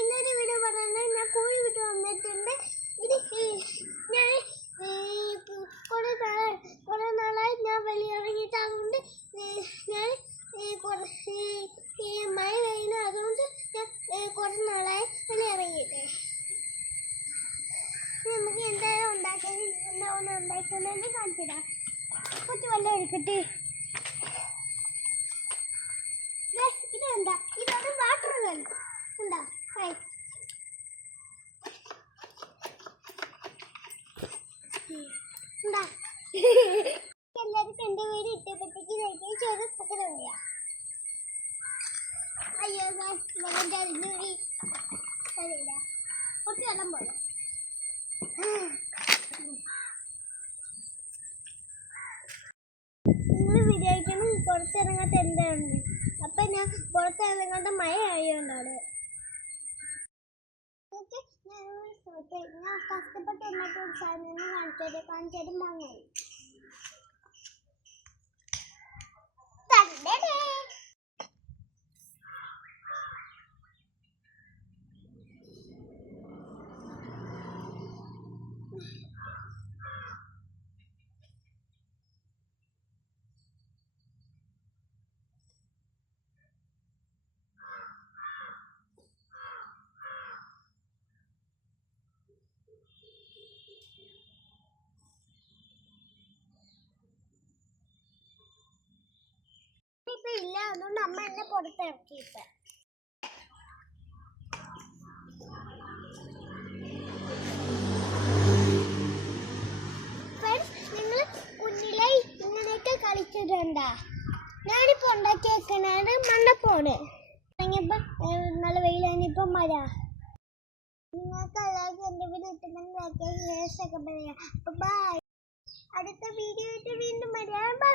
ഇന്നൊരു വീഡിയോ പറഞ്ഞാൽ ഞാൻ കോഴി വിട്ട് വന്നിട്ടുണ്ട്. ഇത് ഞാൻ കുറെ നാളായി ഞാൻ വെളിയിറങ്ങിയിട്ട്, അതുകൊണ്ട് ഞാൻ മഴ പെയ്യുന്നു, അതുകൊണ്ട് ഞാൻ കുറെ നാളായി വെളിയിറങ്ങിയിട്ട്. നമുക്ക് എന്തായാലും ഉണ്ടാക്കുന്നതെന്ന് കാണിച്ചിടാം. കുറച്ച് വെള്ളം എടുക്കട്ടെ. ഇതെന്താ? ഇതാണ് വാട്ടർ വെൽ. എന്താ എല്ലാവർക്കും എൻ്റെ വീട് ഇഷ്ടപ്പെട്ടെങ്കിൽ പറയാ. അയ്യോ വെള്ളൻ്റെ അതിന് കുറച്ച് വെള്ളം പോലെ. നിങ്ങൾ വിചാരിക്കണം പുറത്തിറങ്ങാത്ത എന്താണ്. അപ്പം ഞാൻ പുറത്തിറങ്ങാത്ത മഴ ആയതുകൊണ്ടാണ്. ഞാൻ കഷ്ടപ്പെട്ട് ഉണ്ടാക്കിയ ഒരു സാധനം കാണിച്ചത് വാങ്ങായി. ഇല്ല, അതുകൊണ്ട് അമ്മ എന്നെ പുറത്തിറക്കിയിട്ട്. നിങ്ങൾ കുഞ്ഞിലെ ഇങ്ങനെയൊക്കെ കളിച്ചിട്ടുണ്ടാ? ഞാനിപ്പോ ഉണ്ടാക്കി വെക്കണത് മണ്ണപ്പോണ്. നല്ല വെയിലാണിപ്പോ മഴ. നിങ്ങൾക്ക് എല്ലാവർക്കും എൻ്റെ വീഡിയോ ഇട്ടുണ്ടെങ്കിൽ ശേഷമൊക്കെ പറയാം. ബൈ. അടുത്ത വീഡിയോ ആയിട്ട് വീണ്ടും വരാം. ബൈ.